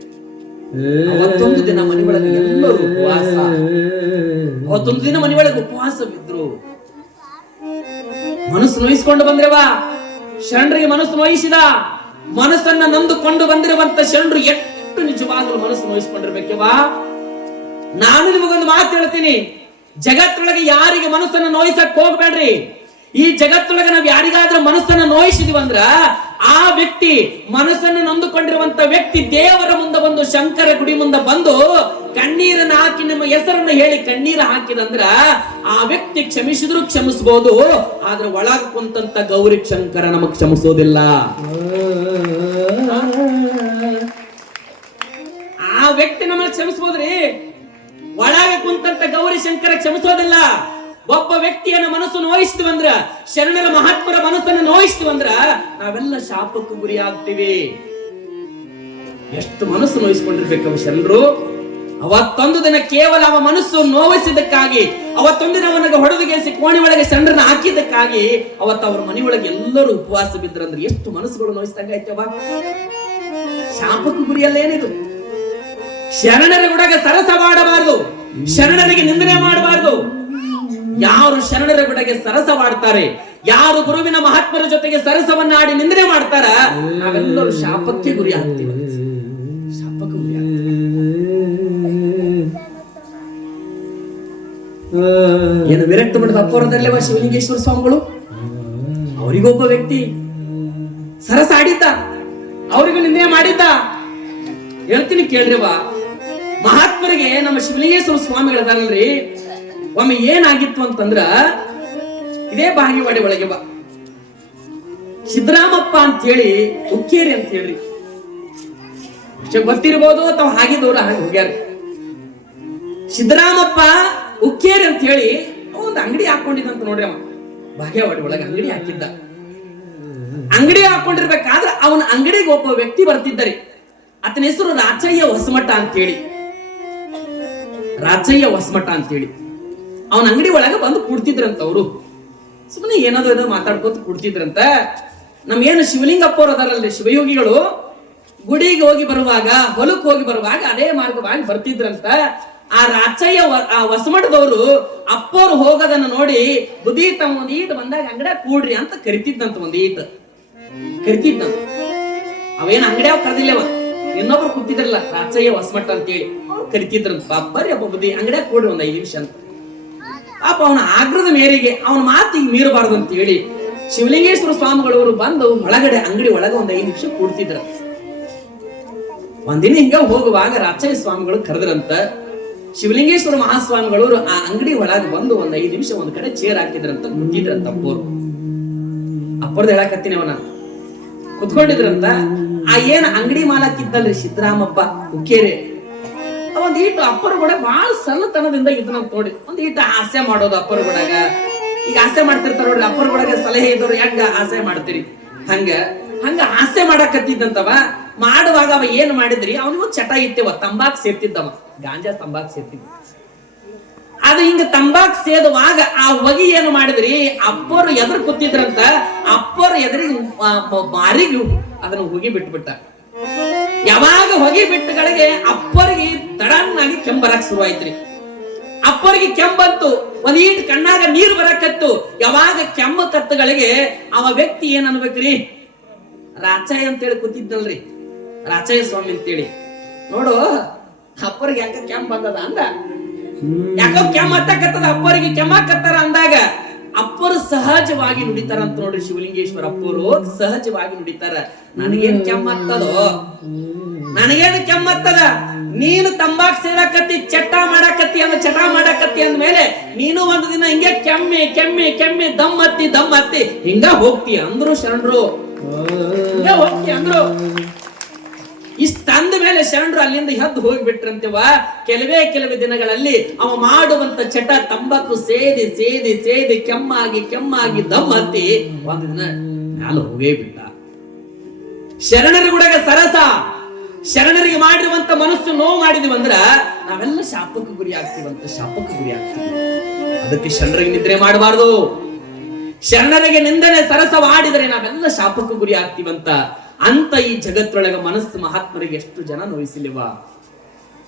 ಅವತ್ತೊಂದು ದಿನ ಮನೆಯೊಳಗೆ ಎಲ್ಲರೂ ಉಪವಾಸ, ಅವತ್ತೊಂದು ದಿನ ಮನೆಯೊಳಗೆ ಉಪವಾಸ ಬಿದ್ರು. ಮನಸ್ಸು ನೋಯಿಸ್ಕೊಂಡು ಬಂದ್ರವಾ, ಶರಣರಿಗೆ ಮನಸ್ಸು ನೋಯಿಸಿದ. ಮನಸ್ಸನ್ನ ನೊಂದುಕೊಂಡು ಬಂದಿರುವಂತ ಶರಣರು ಎಷ್ಟು ನಿಜವಾಗ್ಲೂ ಮನಸ್ಸು ನೋಯಿಸ್ಕೊಂಡಿರ್ಬೇಕವಾ. ನಾನು ನಿಮಗೊಂದು ಮಾತು ಹೇಳ್ತೀನಿ, ಜಗತ್ತೊಳಗೆ ಯಾರಿಗೆ ಮನಸ್ಸನ್ನ ನೋಯಿಸಕ್ ಹೋಗ್ಬೇಡ್ರಿ. ಈ ಜಗತ್ತೊಳಗೆ ನಾವ್ ಯಾರಿಗಾದ್ರೂ ಮನಸ್ಸನ್ನ ನೋಯಿಸಿದ್ವಂದ್ರ ಆ ವ್ಯಕ್ತಿ, ಮನಸ್ಸನ್ನು ನೊಂದುಕೊಂಡಿರುವಂತ ವ್ಯಕ್ತಿ ದೇವರ ಮುಂದೆ ಬಂದು, ಶಂಕರ ಗುಡಿ ಮುಂದೆ ಬಂದು ಕಣ್ಣೀರನ್ನ ಹಾಕಿ ನಿಮ್ಮ ಹೆಸರನ್ನ ಹೇಳಿ ಕಣ್ಣೀರು ಹಾಕಿದಂದ್ರ ಆ ವ್ಯಕ್ತಿ ಕ್ಷಮಿಸಿದ್ರು ಕ್ಷಮಿಸಬಹುದು, ಆದ್ರೆ ಒಳಗ್ ಕುಂತಂತ ಗೌರಿ ಶಂಕರ ನಮಗ್ ಕ್ಷಮಿಸೋದಿಲ್ಲ. ಆ ವ್ಯಕ್ತಿ ನಮ್ಮನ್ನ ಕ್ಷಮಿಸಬಹುದ್ರಿ, ಒಳಗೆ ಕುಂತಂತ ಗೌರಿ ಶಂಕರ ಕ್ಷಮಿಸೋದಿಲ್ಲ. ಒಬ್ಬ ವ್ಯಕ್ತಿಯನ್ನ ಮನಸ್ಸು ನೋಯಿಸ್ತೀವಂದ್ರ, ಶರಣರ ಮಹಾತ್ಮರ ಮನಸ್ಸನ್ನು ನೋಯಿಸ್ತೀವಂದ್ರ ನಾವೆಲ್ಲ ಶಾಪಕ್ಕೂ ಗುರಿ ಆಗ್ತೀವಿ. ಎಷ್ಟು ಮನಸ್ಸು ನೋಯಿಸ್ಕೊಂಡಿರ್ಬೇಕು ಶರಣರು. ಅವತ್ತೊಂದು ದಿನ ಕೇವಲ ಅವ ಮನಸ್ಸು ನೋವಿಸಿದ್ದಕ್ಕಾಗಿ, ಅವತ್ತೊಂದು ದಿನ ಅವನಿಗೆ ಹೊಡೆದುಗೆಸಿ ಕೋಣೆ ಒಳಗೆ ಶರಣರನ್ನ ಹಾಕಿದ್ದಕ್ಕಾಗಿ ಅವತ್ತು ಅವ್ರ ಮನೆಯೊಳಗೆ ಎಲ್ಲರೂ ಉಪವಾಸ ಬಿದ್ರಂದ್ರೆ ಎಷ್ಟು ಮನಸ್ಸುಗಳು ನೋಯಿಸಿದಂಗ ಆಯ್ತವ. ಶಾಪಕ್ಕೂ ಗುರಿಯಲ್ಲ ಏನಿದು. ಶರಣರ ಗುಡಗ ಸರಸ ಮಾಡಬಾರದು, ಶರಣರಿಗೆ ನಿಂದನೆ ಮಾಡಬಾರದು. ಯಾರು ಶರಣರ ಗುಡಗೆ ಸರಸವಾಡ್ತಾರೆ, ಯಾರು ಗುರುವಿನ ಮಹಾತ್ಮರ ಜೊತೆಗೆ ಸರಸವನ್ನಾಡಿ ನಿಂದನೆ ಮಾಡ್ತಾರ, ನಾವೆಲ್ಲರೂ ಶಾಪಕ್ಕೆ ಗುರಿ ಆಗ್ತೀವಿ. ಶಾಪಕ್ಕೆ ಗುರಿ ಏನು ವಿರಕ್ತ ಮಠದ ಅಪ್ಪವರದಲ್ಲೇವ ಶಿವಲಿಂಗೇಶ್ವರ ಸ್ವಾಮಿಗಳು, ಅವರಿಗೊಬ್ಬ ವ್ಯಕ್ತಿ ಸರಸ ಆಡಿದ್ದ, ಅವರಿಗೂ ನಿಂದನೆ ಮಾಡಿದ್ದ. ಹೇಳ್ತೀನಿ ಕೇಳ್ರಿವ, ಮಹಾತ್ಮರಿಗೆ ನಮ್ಮ ಶಿವಲಿಂಗೇಶ್ವರ ಸ್ವಾಮಿಗಳದಾರಲ್ರಿ, ಒಮ್ಮೆ ಏನಾಗಿತ್ತು ಅಂತಂದ್ರ ಇದೇ ಬಾಗೇವಾಡಿ ಒಳಗೆ ಬಾ ಸಿದ್ದರಾಮಪ್ಪ ಅಂತ ಹೇಳಿ ಉಕ್ಕೇರಿ ಅಂತ ಹೇಳ್ರಿ, ಗೊತ್ತಿರ್ಬೋದು ಅಥವಾ ಹಾಗಿದವ್ರ ಹಾಗೆ ಹೋಗ್ಯಾರ. ಸಿದ್ದರಾಮಪ್ಪ ಉಕ್ಕೇರಿ ಅಂತ ಹೇಳಿ ಒಂದು ಅಂಗಡಿ ಹಾಕೊಂಡಿದ್ದಂತ ನೋಡ್ರಿ. ಅವ ಬಾಗೇವಾಡಿ ಒಳಗೆ ಅಂಗಡಿ ಹಾಕಿದ್ದ. ಅಂಗಡಿ ಹಾಕೊಂಡಿರ್ಬೇಕಾದ್ರೆ ಅವನ ಅಂಗಡಿಗೆ ಒಬ್ಬ ವ್ಯಕ್ತಿ ಬರ್ತಿದ್ದರಿ. ಆತನ ಹೆಸರು ರಾಚಯ್ಯ ಹೊಸಮಠ ಅಂತ ಹೇಳಿ, ರಾಚಯ್ಯ ಹೊಸಮಠ ಅಂತ ಹೇಳಿ ಅವನ ಅಂಗಡಿ ಒಳಗ ಬಂದು ಕೂಡ್ತಿದ್ರಂತ. ಅವರು ಸುಮ್ಮನೆ ಏನಾದ್ರು ಏನೋ ಮಾತಾಡ್ಕೋತ ಕೂಡ್ತಿದ್ರಂತ. ನಮ್ಗೇನು ಶಿವಲಿಂಗಪ್ಪ ಅವರು ಅದಾರಲ್ರಿ, ಶಿವಯೋಗಿಗಳು ಗುಡಿಗೆ ಹೋಗಿ ಬರುವಾಗ, ಹೊಲಕ್ಕೆ ಹೋಗಿ ಬರುವಾಗ ಅದೇ ಮಾರ್ಗವಾಗಿ ಬರ್ತಿದ್ರಂತ. ಆ ರಾಚಯ್ಯ ಹೊಸಮಠದವರು ಅಪ್ಪವ್ರು ಹೋಗೋದನ್ನ ನೋಡಿ ಬುದ್ಧಿ ತಮ್ಮ ಒಂದ್ ಈಟ್ ಬಂದಾಗ ಅಂಗಡಿ ಕೂಡ್ರಿ ಅಂತ ಕರಿತಿದ್ದಂತ. ಒಂದ್ ಈಟ್ ಕರಿತಿದ್ದಂತ. ಅವೇನ್ ಅಂಗಡಿ ಅವ್ ಕರೆದಿಲ್ಲವ, ಇನ್ನೊಬ್ರು ಕೂತಿದ್ರಲ್ಲ ರಾಚಯ್ಯ ಹೊಸಮಠ ಅಂತೇಳಿ, ಅವ್ರು ಕರಿತಿದ್ರಂತ. ಬರ್ರಿ ಅಪ್ಪ ಬುದ್ಧಿ ಅಂಗಡಿಯಾಗ ಕೂಡ್ರಿ ಒಂದ್ 5 ನಿಮಿಷ ಅಂತ. ಅಪ್ಪ ಅವನ ಆಗ್ರದ ಮೇರೆಗೆ ಅವನ ಮಾತಿಗೆ ಮೀರಬಾರದು ಅಂತ ಹೇಳಿ ಶಿವಲಿಂಗೇಶ್ವರ ಸ್ವಾಮಿಗಳವರು ಬಂದು ಒಳಗಡೆ ಅಂಗಡಿ ಒಳಗೆ ಒಂದ್ 5 ನಿಮಿಷ ಕೂಡ್ತಿದ್ರ. ಒಂದಿನ ಹಿಂಗ ಹೋಗುವಾಗ ರಾಚಯ್ಯ ಸ್ವಾಮಿಗಳು ಕರೆದ್ರಂತ. ಶಿವಲಿಂಗೇಶ್ವರ ಮಹಾಸ್ವಾಮಿಗಳವರು ಆ ಅಂಗಡಿ ಒಳಗೆ ಬಂದು ಒಂದ್ 5 ನಿಮಿಷ ಒಂದ್ ಕಡೆ ಚೇರ್ ಹಾಕಿದ್ರಂತ, ಕುಂತಿದ್ರಂತ. ಅಪ್ಪರ್ದು ಹೇಳಕತ್ತೀನಿ, ಅವನ ಕುತ್ಕೊಂಡಿದ್ರಂತ. ಆ ಏನ್ ಅಂಗಡಿ ಮಾಲಕ್ಕಿದ್ದಲ್ರಿ ಸಿದ್ದರಾಮಪ್ಪ ಉಕ್ಕೇರಿ, ಒಂದ್ ಈಟು ಅಪ್ಪರ ಕೂಡ ಬಹಳ ಸಣ್ಣತನದಿಂದ ಇದನ್ನ ನೋಡಿ ಒಂದ್ ಈಟ ಹಾಸ್ಯ ಮಾಡೋದು ಅಪ್ಪರ ಕೂಡಾಗ. ಈಗ ಹಾಸ್ಯ ಮಾಡ್ತಿರ್ತಾರ ನೋಡ್ರಿ ಅಪ್ಪರ ಕೂಡಾಗ, ಸಲಹೆ ಇದ್ದವ್ರು ಹೆಂಗ ಹಾಸ್ಯ ಮಾಡ್ತೀರಿ ಹಂಗ ಹಾಸ್ಯ ಮಾಡಕತ್ತಿದ್ದಂತವ. ಮಾಡುವಾಗ ಅವ ಏನ್ ಮಾಡಿದ್ರಿ, ಅವನಿಗೂ ಚಟ ಇತ್ತೇವ, ತಂಬಾಕ್ ಸೇರ್ತಿದ್ದವ, ಗಾಂಜಾ ತಂಬಾಕ್ ಸೇರ್ತಿದ್ದ. ಅದು ಹಿಂಗ ತಂಬಾಕ್ ಸೇದುವಾಗ ಆ ಹೊಗಿ ಏನು ಮಾಡಿದ್ರಿ, ಅಪ್ಪರು ಎದುರು ಕೂತಿದ್ರಂತ. ಅಪ್ಪರು ಎದುರಿಗೆ ಮಾರಿಗೆ ಅದನ್ನ ಹೊಗಿ ಬಿಟ್ಬಿಟ್ಟ. ಯಾವಾಗ ಹೊಗೆ ಬಿಟ್ಟಗಳಿಗೆ ಅಪ್ಪರಿಗೆ ದಡನ್ನಾಗಿ ಕೆಂಬರಕ್ ಶುರುವಾಯ್ತ್ರಿ. ಅಪ್ಪರಿಗೆ ಕೆಂಬಂತು, ಒಂದ್ ಈಟ್ ಕಣ್ಣಾಗ ನೀರು ಬರಕತ್ತು. ಯಾವಾಗ ಕೆಮ್ಮ ಕತ್ತಗಳಿಗೆ ಅವ ವ್ಯಕ್ತಿ ಏನ್ ಅನ್ಬೇಕ್ರಿ, ರಾಚಯ್ಯ ಅಂತೇಳಿ ಕೂತಿದ್ನಲ್ರಿ, ರಾಚಯ್ಯ ಸ್ವಾಮಿ ಅಂತೇಳಿ, ನೋಡು ಅಪ್ಪರಿಗೆ ಯಾಕ ಕೆಮ್ಮ ಬಂದದ ಅಂದ. ಯಾಕೋ ಕೆಮ್ಮ ಹತ್ತಕತ್ತದ, ಅಪ್ಪರಿಗೆ ಕೆಮ್ಮಕತ್ತಾರ ಅಂದಾಗ ಅಪ್ಪರು ಸಹಜವಾಗಿ ನುಡಿತಾರ ಅಂತ ನೋಡ್ರಿ. ಶಿವಲಿಂಗೇಶ್ವರ ಅಪ್ಪರು ಸಹಜವಾಗಿ ನುಡಿತಾರ, ನನಗೇನ್ ಕೆಮ್ಮತ್ತದೋ, ನನಗೇನು ಕೆಮ್ಮತ್ತದ, ನೀನು ತಂಬಾಕ್ ಸೇರಕತ್ತಿ, ಚಟ ಮಾಡಕತ್ತಿ ಅಂದ್ಮೇಲೆ ನೀನು ಒಂದು ದಿನ ಹಿಂಗೆ ಕೆಮ್ಮಿ ದಮ್ಮತ್ತಿ ಹಿಂಗ ಹೋಗ್ತಿ ಅಂದ್ರು ಶರಣರು. ಹಿಂಗ ಹೋಗ್ತಿ ಅಂದ್ರು. ಇಷ್ಟಂದ ಮೇಲೆ ಶರಣರು ಅಲ್ಲಿಂದ ಎದ್ದು ಹೋಗಿಬಿಟ್ರಂತೆವ. ಕೆಲವೇ ದಿನಗಳಲ್ಲಿ ಅವ ಮಾಡುವಂತ ಚಟ ತಂಬಾಕು ಸೇದಿ ಕೆಮ್ಮಾಗಿ ದಮ್ಮತ್ತಿ ಒಂದು ದಿನ ಮ್ಯಾಲ ಹೋಗೇ ಬಿಟ್ಟ. ಶರಣರ ಗುಡಗ ಸರಸ, ಶರಣರಿಗೆ ಮಾಡಿರುವಂತ ಮನಸ್ಸು ನೋವು ಮಾಡಿದ್ವಿ ಅಂದ್ರ ನಾವೆಲ್ಲ ಶಾಪಕ್ಕೆ ಗುರಿ ಆಗ್ತೀವಂತ, ಶಾಪಕ್ಕೆ ಗುರಿ ಆಗ್ತೀವಿ. ಅದಕ್ಕೆ ಶರಣರಿಗೆ ನಿದ್ರೆ ಮಾಡಬಾರ್ದು. ಶರಣರಿಗೆ ನಿಂದನೆ ಸರಸವಾಡಿದರೆ ನಾವೆಲ್ಲ ಶಾಪಕ್ಕೆ ಗುರಿ ಆಗ್ತೀವಂತ. ಅಂತ ಈ ಜಗತ್ತೊಳಗ ಮನಸ್ಸು ಮಹಾತ್ಮರಿಗೆ ಎಷ್ಟು ಜನ ನೋಯಿಸಿಲ್ವ,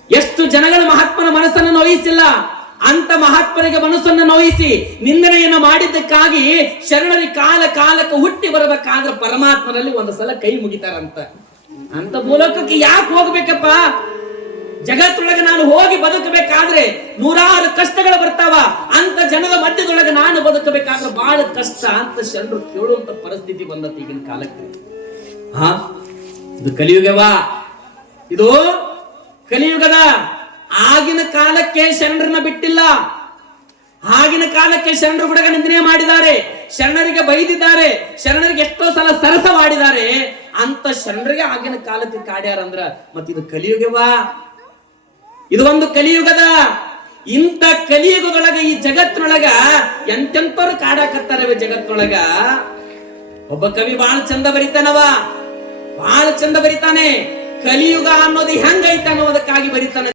ಎಷ್ಟು ಜನಗಳ ಮಹಾತ್ಮನ ಮನಸ್ಸನ್ನು ನೋಯಿಸಿಲ್ಲ. ಅಂತ ಮಹಾತ್ಮರಿಗೆ ಮನಸ್ಸನ್ನು ನೋಯಿಸಿ ನಿಂದನೆಯನ್ನು ಮಾಡಿದ್ದಕ್ಕಾಗಿ ಶರಣರಿ ಕಾಲಕ್ಕೆ ಹುಟ್ಟಿ ಬರಬೇಕಾದ್ರೆ ಪರಮಾತ್ಮನಲ್ಲಿ ಒಂದು ಸಲ ಕೈ ಮುಗಿತಾರಂತ. ಅಂತ ಮೂಲಕಕ್ಕೆ ಯಾಕೆ ಹೋಗ್ಬೇಕಪ್ಪ? ಜಗತ್ತೊಳಗೆ ನಾನು ಹೋಗಿ ಬದುಕಬೇಕಾದ್ರೆ ನೂರಾರು ಕಷ್ಟಗಳು ಬರ್ತಾವ. ಅಂತ ಜನದ ಮಧ್ಯದೊಳಗೆ ನಾನು ಬದುಕಬೇಕಾದ್ರೆ ಬಹಳ ಕಷ್ಟ ಅಂತ ಶರಣರು ಕೇಳುವಂತ ಪರಿಸ್ಥಿತಿ ಬಂದದ್ದು ಈಗಿನ ಕಾಲಕ್ಕೆ. ಇದು ಕಲಿಯುಗವಾ? ಇದು ಕಲಿಯುಗದ. ಆಗಿನ ಕಾಲಕ್ಕೆ ಶರಣರನ್ನ ಬಿಟ್ಟಿಲ್ಲ. ಆಗಿನ ಕಾಲಕ್ಕೆ ಶರಣರು ಕೂಡ ನಿಂದನೆ ಮಾಡಿದ್ದಾರೆ, ಶರಣರಿಗೆ ಬೈದಿದ್ದಾರೆ, ಶರಣರಿಗೆ ಎಷ್ಟೋ ಸಲ ಸರಸ ಮಾಡಿದ್ದಾರೆ. ಅಂತ ಶರಣರಿಗೆ ಆಗಿನ ಕಾಲಕ್ಕೆ ಕಾಡ್ಯಾರಂದ್ರ ಮತ್ತಿದು ಕಲಿಯುಗವಾ? ಇದು ಒಂದು ಕಲಿಯುಗದ. ಇಂಥ ಕಲಿಯುಗದೊಳಗ ಈ ಜಗತ್ತಿನೊಳಗ ಎಂತೆಂತವ್ರು ಕಾಡಾಕತ್ತಾರವೆ ಜಗತ್ತಿನೊಳಗ. ಒಬ್ಬ ಕವಿ ಬಹಳ ಚಂದ ಬರಿತಾನವ, ಬಹಳ ಚಂದ ಬರಿತಾನೆ. ಕಲಿಯುಗ ಅನ್ನೋದು ಹೆಂಗೈತೆ ಅನ್ನೋದಕ್ಕಾಗಿ ಬರಿತಾನೆ.